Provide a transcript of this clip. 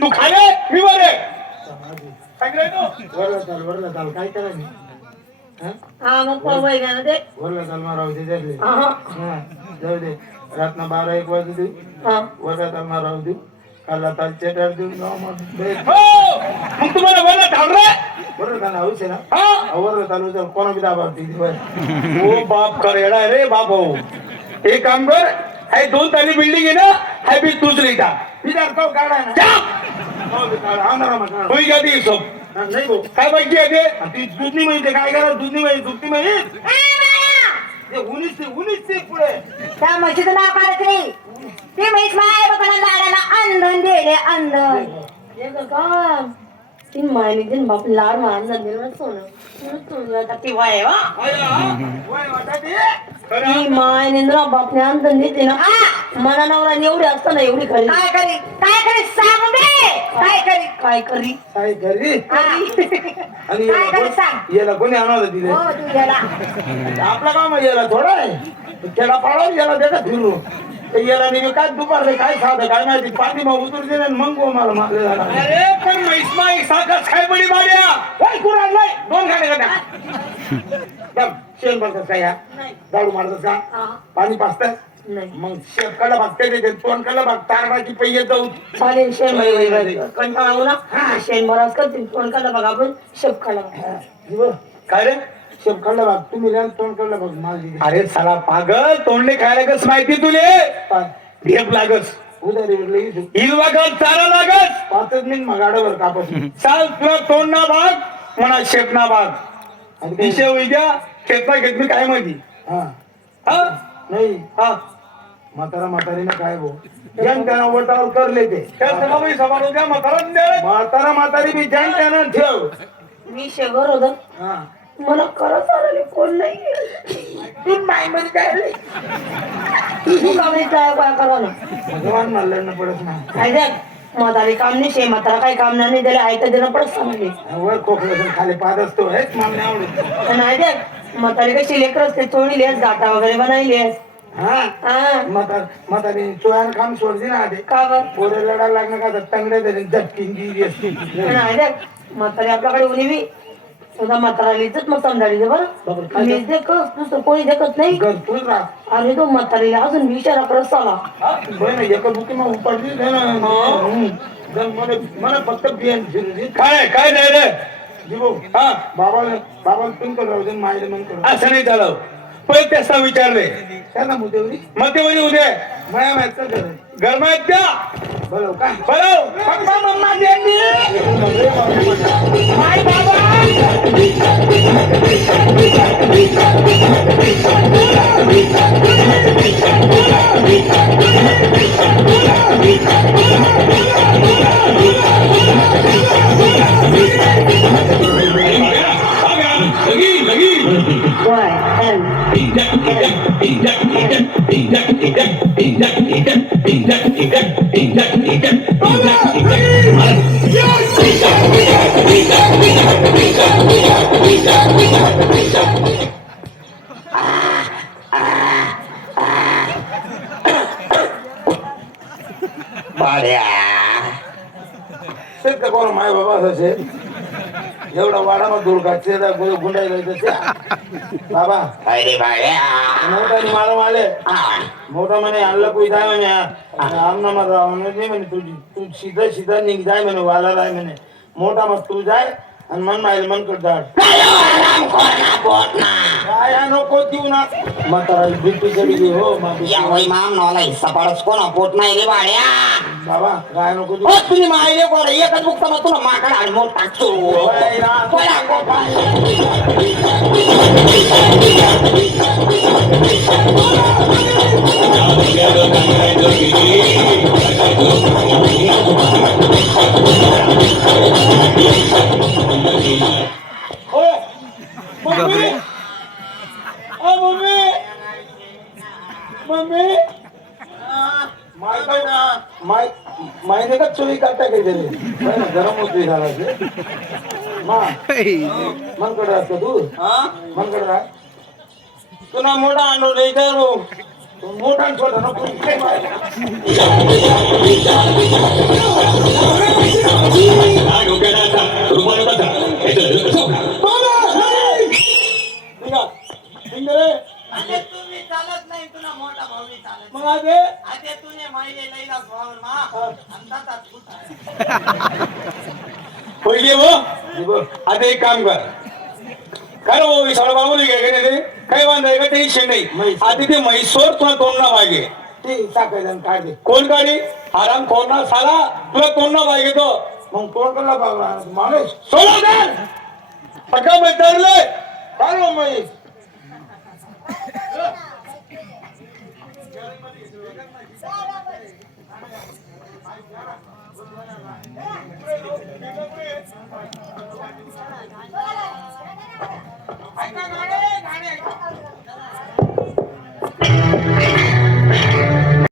तू खाले मी बरे. काय रे तू वरला चाल वरला चाल काय करायचं हा? हा मग पवई ना ते वरला चाल मारावं त्यातले हा हा, जाऊ दे. रातना बारा एक वाजू देऊ हा. वरला चाल मारावं देऊ काला ताल चेटार देऊ हो मग तुम्हाला बोला थांब रे. वरला चाल आहे ना? हा. वरला चालू चाल कोणा बी दाबा ओ बाप कर येडा रे बाप भाऊ एक काम कर हाय दोन ताली बिल्डिंग आहे ना हाय बी तूच रे इथं. विचार ना. जा. होई का ती भाऊ. काय माहिती आहे ते? आणि ती दुधनी माहिती काय करा दुधनी माहिती दुधनी माहिती ते उनीस ते उनीस ते पुढे. त्या म्हशीचं नाव काढत नाही ते? म्हैस माय बापाला लाडाला अंधन दिले अंधन. हे बघ. का तीन महिने दिन बाप लाड मा अंधन दिलं सोनं. सोनं आता ती वाय वा वय वाटा ते. ती माय निंद्रा बापने अंधन देते ना. मना नवरा एवढी असताना एवढी खरी. काय करी काय करी सांग दे काय करी काय करी काय घरी आणि काय याला करी कोण- सांग. याला कोणी आणवलं तिथे हो तू गेला आपला काम आहे याला थोडा. आहे त्याला पाडून याला देता फिरू ते याला नेहमी काय दुपारले काय साधं काय माहिती? पाठी मग उतर दे ना मग गो मला मारले झाला अरे पण म्हैसमा एक साखर खाय बडी माड्या काय कुठं आणलाय दोन खाणे का शेण काय नाही. झाडू मारतात का? हा. पाणी पाचतात नाही. मग शेतकडला भागते ते तोंड कडला भाग तारडाची पहिये जाऊ चालेल शेण कंटाळा आला ना? शेण बराच करतील बघा आपण शेप काढला काय रे? शेप कडला भाग तुम्ही लिहा तोंड कडला भाग माझी अरे साला पागल तोंडले खायला कस माहिती तुले? ढेप लागस. उद्या रेवडले हिरवा गस चारा लागस. पाचच मिनिट मग गाड्यावर कापस चाल तुला तोंड ना भाग म्हणा शेप ना भाग. आणि काय? उद्या खेळता घेत मी काय माहिती? हा. हा? नाही. हा. म्हातारा म्हातारीनं काय भाऊ ज्ञान त्यांना ओटावर करले ते. त्या सभाबाई सभा द्या म्हातारा म्हातारा बी ज्ञान त्यांना ठेव. मी शेगर होत. हा. मला खरंच आलेले कोण नाही तू मायमध्ये काय रे? तू का काय काय करा ना भगवान मानलं पडत नाही. काय द्या म्हातारी काम नाही शे म्हातारा काही काम नाही दिलं आहे तर दिलं पडत सांगले वर खोकलं खाली पाद असतो हेच मला नाही आवडत नाही द्या म्हातारी कशी लेकर असते चोळी लेस गाटा वगैरे बनायली हा हा म्हातार चोयान काम सोडते ना आधी? का बर? पोरे लढा लागणं का? तंगड्या तरी झटकीन दिली असते. नाही द्या म्हातारी आपल्याकडे उली बी सुद्धा मग बरं? मीच देखत दुसरं कोणी देखत नाही? घरतून राह अरे तो म्हातारीला अजून विचारा करत चाला बरं एका बुकी मग उपडली मला मला फक्त बियाण काय काय नाही रे? जीवो हा. बाबाला पिन करू राहू दे मायला मन करू असं नाही झालं पहिले त्याचा विचारले त्यांना मुदेवरी म्हणजे उद्या. माया माहीत का घर गरमा आहेत त्या. बोलव काय बरं पप्पा मम्मा देंडी माय बाबा. लगी लगी Why? And शेत का कोण माय बाबा असे एवढा वाडा मग दूर चेहरा गुंडायला तसे बाबा. अरे बाळ्या मला माले मोठा म्हणे आणलं कोई जाय म्हणे? आमना माझा नाही म्हणे तुझी तू सीधा सीधा निघ जाय म्हणे वाला राय म्हणे. मोठा मग तू जाय. आणि मन माईल मन कर जाड काय नको देऊ ना? म्हातारा बिट्टी चढी हो मा- या वय माम नवाला हिस्सा पाडस कोण पोट नाही रे बाळ्या बाबा काय नको देऊ? हो तुम्ही मायले कोण एकच मुक्त मग तुला माकड टाकतो. वय ना. Copa mummy. माय काय ना माय मायने का चोरी करता काही तरी होय ना, गरम होती झाला ते मा मनकडे राहतो तू. मनकडे राह. तुला मोठा आणलो रे इथं मोठा छोटा नको. आता एक काम कर. काय हो विशाळ बाबू घे का ते? काय बांधाय का टेन्शन नाही. आता ते म्हैसवर तुला तोंड ना मागे काढ दे कोण गाडी आराम खोडणार साला तुला तोंड ना मागे तो. मग कोण बाबा? माणूस. सोडा दे! पक्का मैदानले काय हो Hãy subscribe